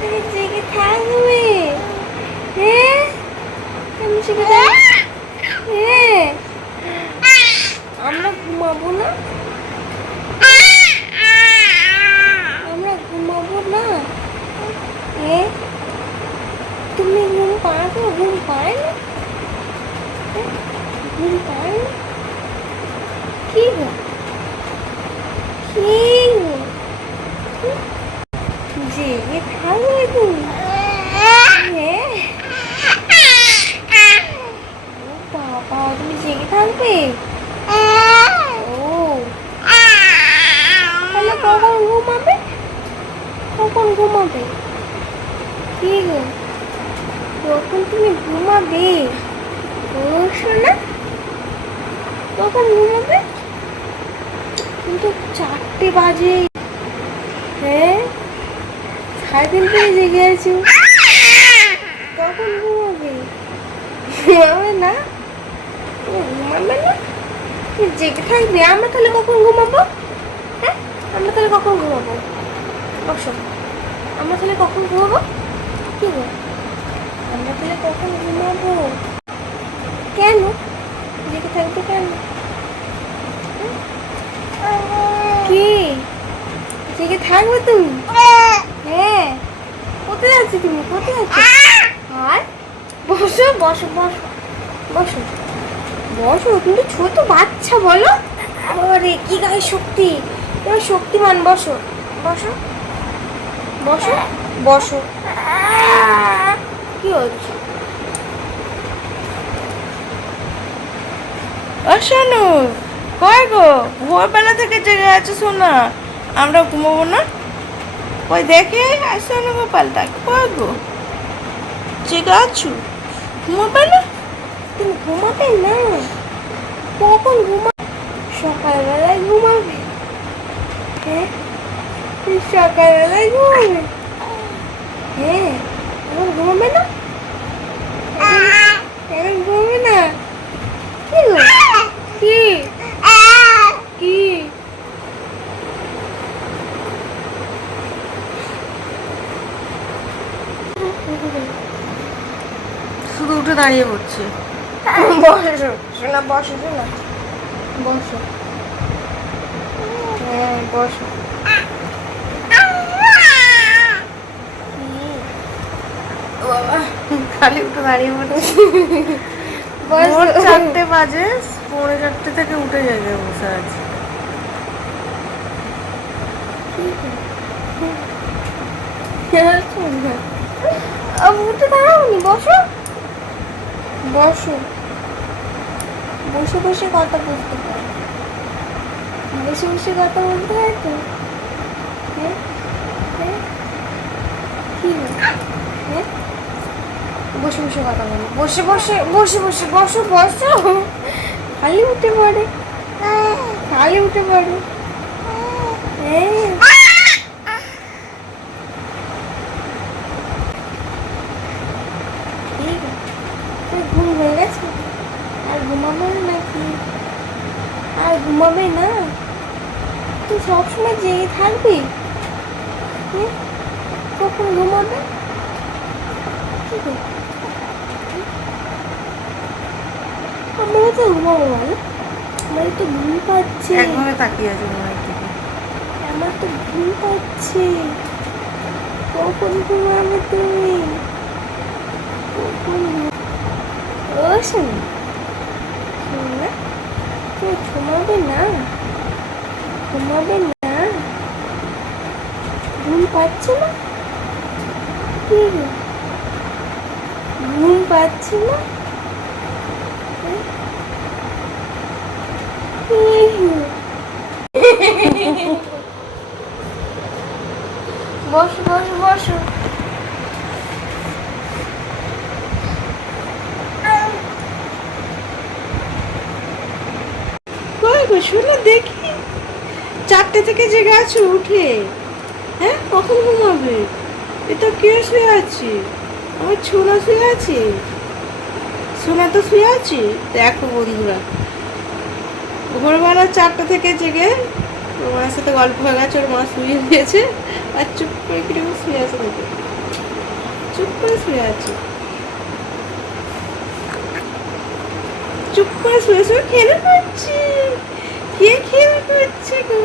থেকে জেগে থাকবে? হ্যাঁ, আমি জেগে হ্যাঁ, আমরা ঘুমাবো না? আমরা ঘুমাবো না? তুমি ঘুম পাবে? ঘুম পায় না? ঘুম পায় না? কি গো? কি গো? জেগে থাকবে তুমি? হ্যাঁ, ও বাবা, তুমি জেগে থাকবে? ও, তাহলে কখন ঘুমাবে? কখন ঘুমাবে? কি গো, কখন তুমি ঘুমাবে? ও শোনা, কখন ঘুমাবে? কিন্তু 4টে বাজে। হ্যাঁ, সারাদিন থেকে জেগে আছো, কখন ঘুমাবে? ঘুমাবে না? ঘুমাবে না? জেগে থাকবে? আমরা তাহলে কখন ঘুমাবো? হ্যাঁ, আমরা তাহলে কখন ঘুমাবো? বসো, আমরা তাহলে কখন ঘুমাবো? কি গো, আমরা তাহলে কখন ঘুমাবো? কেন জেগে থাকবে কেন? কি জেগে থাকবে তুমি? হ্যাঁ, কোথায় আছো তুমি? কোথায় আছো? আর বসো বসো বসো বসো বসো, কিন্তু ছোট বাচ্চা বলো। আরে কি গায়ে শক্তি, তুমি শক্তিমান। বসো বসো বসো বসো। কি হচ্ছে? শোনো, কয় গো, ভোরবেলা থেকে জেগে আছো? শোনা, আমরা ঘুমাবো না? ওই দেখে শোনো গোপালটা, কয় গো, জেগে আছো? ঘুমাবে না? তুমি ঘুমাবে না? কখন ঘুমাবে? সকালবেলায় ঘুমাবে? হ্যাঁ, সকালবেলায় ঘুমাবে? হ্যাঁ, এখন ঘুমাবে না? এখন ঘুমাবে না? কি গো? কি কি? শুধু উঠে দাঁড়িয়ে পড়ছে। বসো শোনা, বসো শোনা, বসো। হ্যাঁ, বসো। বাবা, খালি উঠে দাঁড়িয়ে পড়ছে। বসো। ভোর 4টে বাজে, 4:45 থেকে উঠে জায়গায় বসে আছে। উঠে দাঁড়াওনি, বসো বসো। বসে বসে কথা বলতে হয়, বসে বসে কথা বলতে হয় তো। হ্যাঁ হ্যাঁ, কি হ্যাঁ, বসে বসে কথা বলো, বসে বসে বসে বসে বসো বসো। খালি উঠে পড়ে, খালি উঠে পড়ে। হ্যাঁ, ঠিক আছে, তোর ঘুম হয়ে গেছে? আর ঘুমাবে না নাকি? আর ঘুমাবে না? তুই সবসময় জেগে থাকবি? হ্যাঁ, কখন ঘুমাবে? কি গো? আমরা তো ঘুমাবো বলো, আমার তো ঘুম পাচ্ছে। একভাবে তাকিয়ে আছে মনের দিকে। আমার তো ঘুম পাচ্ছে। কখন ঘুমাবে তুমি? কখন ও শোনো, শোনো, তুমি ঘুমাবে না? ঘুমাবে না? ঘুম পাচ্ছে না? কি গো, ঘুম পাচ্ছে না? বসো বসো বসো। কই গো, শোনো দেখি, 4টে থেকে জেগে আছো উঠে? হ্যাঁ, কখন ঘুমাবে? এটা কে শুয়ে আছে? আমার ছোনা শুয়ে আছে। সোনা তো শুয়ে আছে। দেখো বন্ধুরা, ভোরবেলা 4টে থেকে জেগে ওর মায়ের সাথে গল্প হয়ে গেছে, ওর মা শুয়ে দিয়েছে আর চুপ করে কিরকম শুয়ে আছে দেখো। চুপ করে শুয়ে আছে, চুপ করে শুয়ে শুয়ে খেলা করছে। কে খেলা করছে গো?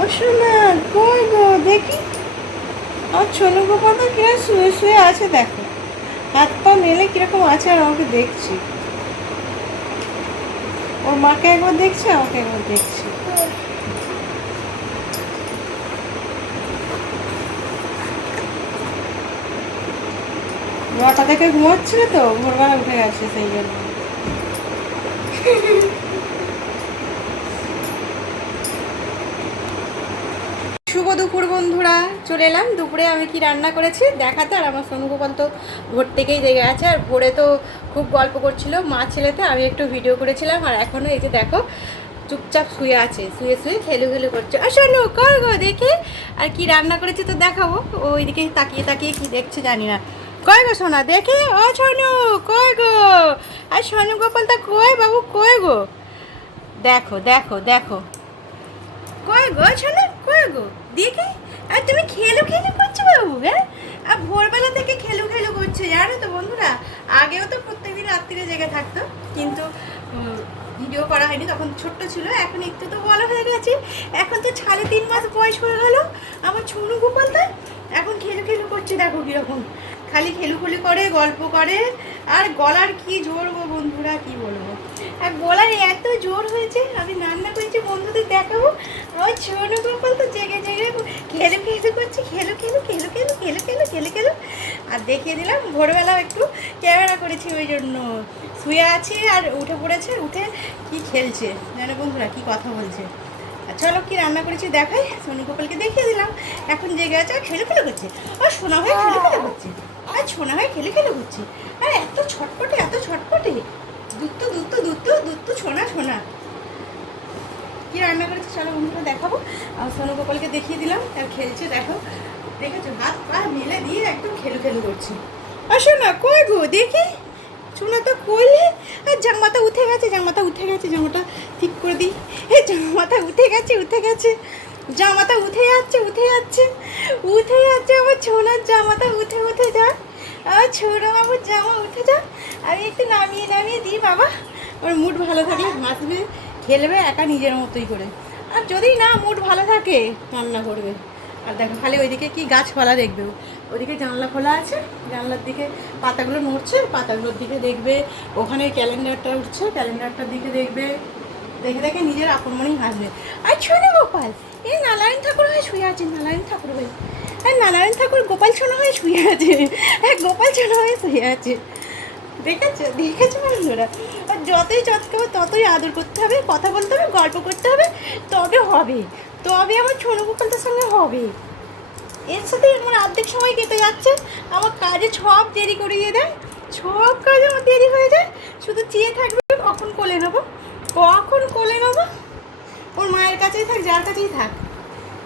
ও সোনা কই গো দেখি। আমার ছোট গোপাল তো কিরকম শুয়ে শুয়ে আছে দেখো, হাত পা মেলে কিরকম আছে আর আমাকে দেখছি। ওর মাকে একবার দেখছে, আমাকে একবার দেখছে। নটা থেকে ঘুমাচ্ছিল তো, ভোরবেলা উঠে গেছে সেই জন্য। শুভ দুপুর বন্ধুরা, চলে এলাম দুপুরে আমি কি রান্না করেছি দেখাতে। আর আমার সোনুগোপাল তো ভোর থেকেই জেগে আছে, আর ভোরে তো খুব গল্প করছিল মা ছেলেতে, আমি একটু ভিডিও করেছিলাম। আর এখনও এই যে দেখো চুপচাপ শুয়ে আছে, শুয়ে শুয়ে খেলু খেলু করছে। আর শোনো কর গো দেখে, আর কি রান্না করেছি তো দেখাবো। ওইদিকে তাকিয়ে তাকিয়ে কি দেখছে জানি না। কয় গো সোনা দেখে, ও সোনু কয় গো, আর সোনু গোপাল তা কয় বাবু কয় গো, দেখো দেখো দেখো কয় গো সোনা কয় গো দেখে। আর তুমি খেলু খেলু করছো বাবু, হ্যাঁ? আর ভোরবেলা থেকে খেলু খেলু করছে জানো তো বন্ধুরা। আগেও তো প্রত্যেকদিন রাত্রিরে জেগে থাকতো, কিন্তু ভিডিও করা হয়নি, তখন ছোট্ট ছিল। এখন একটু তো বড় হয়ে গেছে, এখন তো 3.5 মাস বয়স হয়ে গেল আমার সোনু গোপালটা। এখন খেলু খেলু করছে, দেখো কীরকম খালি খেলুখুলি করে, গল্প করে। আর গলার কি জোর গো বন্ধুরা, কি বলবো। আর গলার এত জোর হয়েছে, আমি রান্না করেছি বন্ধুদের দেখাবো। ওই সোনু গোপাল তো জেগে জেগে খেলু খেলু করছে, খেলু খেলু খেলু খেলু খেলু খেলু খেলু খেলু। আর দেখিয়ে দিলাম ভোরবেলা একটু ক্যামেরা করেছি, ওই জন্য শুয়ে আছে আর উঠে পড়েছে, উঠে কি খেলছে জানো বন্ধুরা, কি কথা বলছে। আর চলো কি রান্না করেছি দেখাই। সোনু গোপালকে দেখিয়ে দিলাম, এখন জেগে আছে আর খেলে খেলে করছে। আর সোনা ভাই খেলে খেলে করছে, আর সোনা ভাই খেলে খেলে করছে। আর এত ছটপটে, এত ছটপটে, দুত্ত দুত্ত দুত্ত দুত্ত ছোনা ছোনা। কি রান্না করেছি চলো বন্ধুরা দেখাবো। আর সোনু গোপালকে দেখিয়ে দিলাম, আর খেলছে দেখো, দেখেছো হাত পা মেলে দিয়ে একদম খেলু খেলু করছে। আর সোনা কই গো দেখি, সোনা তো কইলে। আর জামাটা উঠে গেছে, জামাটা উঠে গেছে, জামাটা ঠিক করে দিই। এই জামাটা উঠে গেছে, উঠে গেছে, জামাটা উঠে যাচ্ছে, উঠে যাচ্ছে, উঠে যাচ্ছে। আমার ছোনার জামাটা উঠে উঠে যায়, আমার ছোনা বাবুর জামা উঠে যায়। আমি একটু নামিয়ে নামিয়ে দিই বাবা। ওর মুড ভালো থাকলে হাসবে, খেলবে একা নিজের মতোই করে। আর যদি না মুড ভালো থাকে কান্না করবে। আর দেখো খালি ওইদিকে কি গাছপালা দেখবে, ওদিকে জানলা খোলা আছে, জানলার দিকে পাতাগুলো নড়ছে, পাতাগুলোর দিকে দেখবে। ওখানে ক্যালেন্ডারটা উঠছে, ক্যালেন্ডারটার দিকে দেখবে। দেখে দেখে নিজের আপন মনেই হাসবে। আর ছোনো গোপাল এই নারায়ণ ঠাকুর হয়ে শুয়ে আছে, নারায়ণ ঠাকুর হয়ে। আর নারায়ণ ঠাকুর গোপাল ছোনা হয়ে শুয়ে আছে, হ্যাঁ গোপাল ছোনা হয়ে শুয়ে আছে। দেখেছো দেখেছো বন্ধুরা। আর যতই চটকাবে ততই আদর করতে হবে, কথা বলতে হবে, গল্প করতে হবে, তবে হবে, তবে আমার ছোনো গোপালটার সঙ্গে হবে। এর সাথে আমার অর্ধেক সময় কেটে যাচ্ছে, আমার কাজে সব দেরি করিয়ে দেয়, সব কাজ আমার দেরি হয়ে যায়। শুধু চেয়ে থাকবে কখন কোলে নেবো, কখন কোলে নেবো। ওর মায়ের কাছেই থাক, যার কাছেই থাক।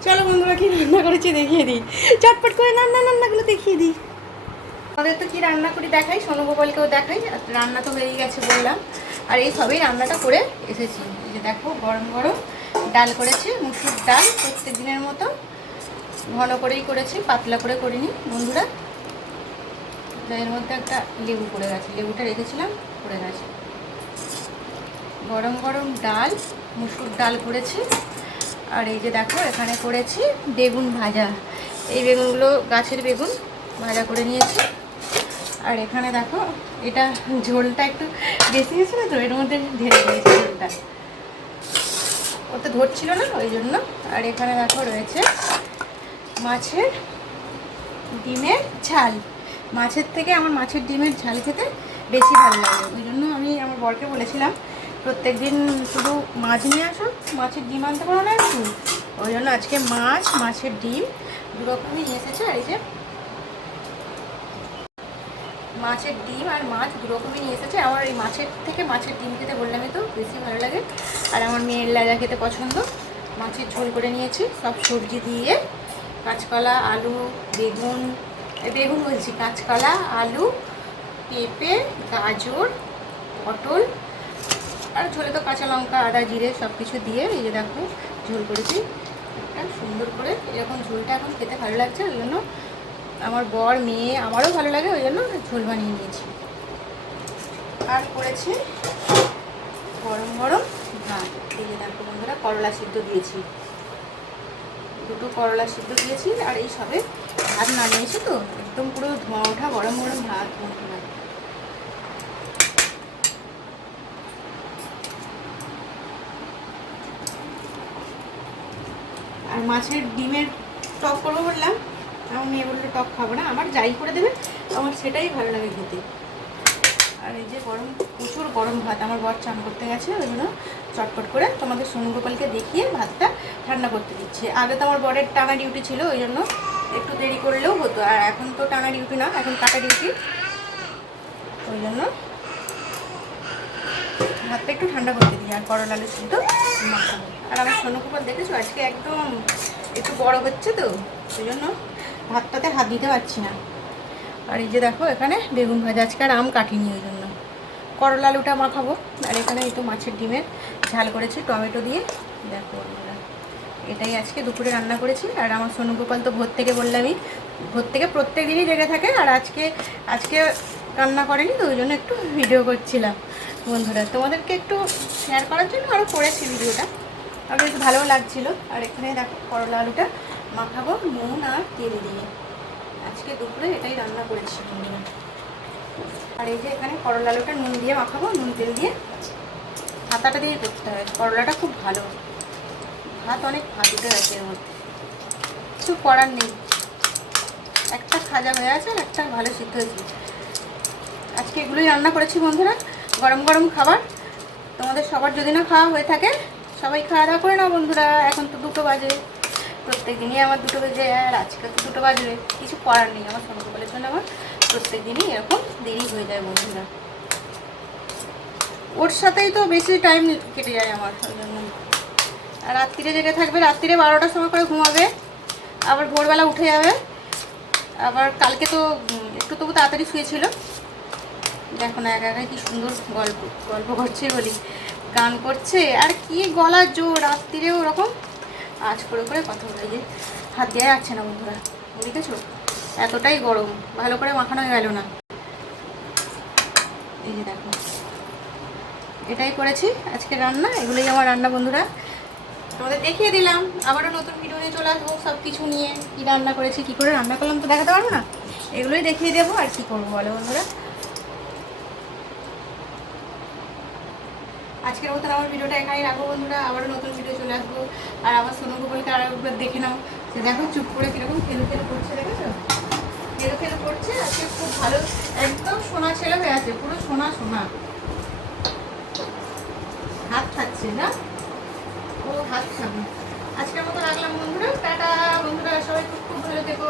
চলো বন্ধুরা কি রান্না করেছি দেখিয়ে দিই, চটপট করে রান্নাগুলো দেখিয়ে দিই। আমাদের তো কি রান্না করি দেখাই, সোনু গোপালকেও দেখাই। আর রান্না তো হয়ে গেছে বললাম, আর এই সবেই রান্নাটা করে এসেছি। এই যে দেখো গরম গরম ডাল করেছি, মুসুর ডাল, প্রত্যেক দিনের মতো ঘন করেই করেছি, পাতলা করে করিনি বন্ধুরা। এর মধ্যে একটা লেবু পড়ে গেছে, লেবুটা রেখেছিলাম পড়ে গেছে। গরম গরম ডাল, মুসুর ডাল করেছি। আর এই যে দেখো এখানে করেছি বেগুন ভাজা, এই বেগুনগুলো গাছের বেগুন ভাজা করে নিয়েছি। আর এখানে দেখো এটা ঝোলটা একটু বেশি গেছিলো তো, এর মধ্যে ঢেলে দিয়েছি ঝোলটা, ওটা ধরছিল না ওই জন্য। আর এখানে দেখো রয়েছে মাছের ডিমের ঝাল। মাছের থেকে আমার মাছের ডিমের ঝাল খেতে বেশি ভালো লাগে, ওই জন্য আমি আমার বরকে বলেছিলাম প্রত্যেক দিন শুধু মাছ নিয়ে আসো, মাছের ডিম আনতে পারো না একটু। ওই জন্য আজকে মাছ, মাছের ডিম দুরকমই নিয়ে এসেছে। আর এই যে মাছের ডিম আর মাছ দুরকমই নিয়ে এসেছে। আমার এই মাছের থেকে মাছের ডিম খেতে বললামই তো বেশি ভালো লাগে। আর আমার মেয়ের লেজা খেতে পছন্দ। মাছের ঝোল করে নিয়েছি সব সবজি দিয়ে, কাঁচকলা, আলু, বেগুন, বেগুন বলছি, কাঁচকলা, আলু, পেঁপে, গাজর, পটল, আর ঝোলে তো কাঁচা লঙ্কা, আদা, জিরে সব কিছু দিয়ে এই যে দেখো ঝোল করেছি একটা সুন্দর করে। এরকম ঝোলটা এখন খেতে ভালো লাগছে, ওই জন্য আমার বর মেয়ে আমারও ভালো লাগে, ওই জন্য ঝোল বানিয়ে নিয়েছি। আর করেছি গরম গরম ভাত। এই যে দেখো বন্ধুরা, করলা সিদ্ধ দিয়েছি, 2টো করলা সিদ্ধ দিয়েছি। আর এই সবে ভাত নামিয়েছি, তো একদম পুরো ধোঁয়া ওঠা গরম গরম ভাত বন্ধুরা। আর মাছের ডিমের টক করবো বললাম, আমার মেয়ে বললো টক খাবো না, আমার যাই করে দেবে আমার সেটাই ভালো লাগে খেতে। আর এই যে গরম, প্রচুর গরম ভাত, আমার বর চান করতে গেছে, ওই জন্য চটপট করে তোমাদের সোনু গোপালকে দেখিয়ে ভাতটা ঠান্ডা করতে দিচ্ছে। আগে তো আমার বরের টানা ডিউটি ছিল, ওই জন্য একটু দেরি করলেও হতো, আর এখন তো টানা ডিউটি না, এখন কাটা ডিউটি, ওই জন্য ভাতটা একটু ঠান্ডা করতে দিই। আর করলা আলু সিদ্ধ মাখাবো। আর আমার সোনু গোপাল দেখেছো আজকে একদম একটু বড় হচ্ছে, তো ওই জন্য ভাতটাতে হাত দিতে পারছি না। আর এই যে দেখো এখানে বেগুন ভাজা, আজকে আর আম কাটিনি, ওই জন্য করলা আলুটা মাখাবো। আর এখানে এই তো মাছের ডিমের ঝাল করেছি টমেটো দিয়ে। দেখো বন্ধুরা, এটাই আজকে দুপুরে রান্না করেছি। আর আমার সোনু গোপাল তো ভোর থেকে বললামই, ভোর থেকে প্রত্যেক দিনই জেগে থাকে, আর আজকে রান্না করেনি, তো ওই জন্য একটু ভিডিও করছিলাম বন্ধুরা, তোমাদেরকে একটু শেয়ার করার জন্য আরও করেছি ভিডিওটা, আর বেশ ভালোও লাগছিলো। আর এখানে দেখো করলা আলুটা মাখাবো নুন আর তেল দিয়ে, আজকে দুপুরে এটাই রান্না করেছি বন্ধুরা। আর এই যে এখানে করলা আলুটা নুন দিয়ে মাখাবো, নুন তেল দিয়ে, হাতাটা দিয়ে করতে হয়। করলাটা খুব ভালো, ভাত অনেক ভাত উঠে গেছে এর মধ্যে, কিছু করার নেই, একটা খাজা হয়ে আছে আর একটা ভালো সিদ্ধ হয়েছে। আজকে এগুলোই রান্না করেছি বন্ধুরা, গরম গরম খাবার। তোমাদের সবার যদি না খাওয়া হয়ে থাকে, সবাই খাওয়া দাওয়া করে নাও বন্ধুরা। এখন তো 2টো বাজে, প্রত্যেক দিনই আমার 2টো বেজে, আর আজকে তো 2টো বাজবে, কিছু করার নেই। আমার সোনু গোপালের জন্য আমার প্রত্যেক দিনই এরকম দেরি হয়ে যায় বন্ধুরা, ওর সাথেই তো বেশি টাইম কেটে যায় আমার, ওই জন্য। আর রাত্রিরে জেগে থাকবে, রাত্রিরে 12টার সময় করে ঘুমাবে, আবার ভোরবেলা উঠে যাবে। আবার কালকে তো একটু তবু তাড়াতাড়ি শুয়েছিল। দেখো না, একা একা কি সুন্দর গল্প করছে বলি, গান করছে, আর কি গলা জোর, রাত্রিরেও ওরকম আজ করে করে কথা বলে, যে হাত দেওয়া যাচ্ছে না বন্ধুরা, বুঝেছো, এতটাই গরম, ভালো করে মাখানো গেল না। এই যে দেখো, এটাই করেছি আজকে রান্না, এগুলোই আমার রান্না বন্ধুরা, তোমাদের দেখিয়ে দিলাম। আবারও নতুন ভিডিও নিয়ে চলে আসবো, সব কিছু নিয়ে, কী রান্না করেছি, কী করে রান্না করলাম তো দেখাতে পারবো না, এগুলোই দেখিয়ে দেবো। আর কি করবো বলো বন্ধুরা, আজকের মতন আমার ভিডিওটা এখানেই রাখবো বন্ধুরা, আবারও নতুন ভিডিও চলে আসবো। আর আমার সোনু গোপালকে আর একবার দেখে নাও, যে দেখো চুপ করে কীরকম খেলু খেলু করছে, দেখেছো খেলু খেলু করছে, আজকে খুব ভালো, একদম সোনা ছেলে হয়ে আছে, পুরো সোনা সোনা, হাত খাচ্ছে না, ও হাত খাবে। আজকের মতো রাখলাম বন্ধুরা, টাটা বন্ধুরা, সবাই খুব খুব ভালো থেকো।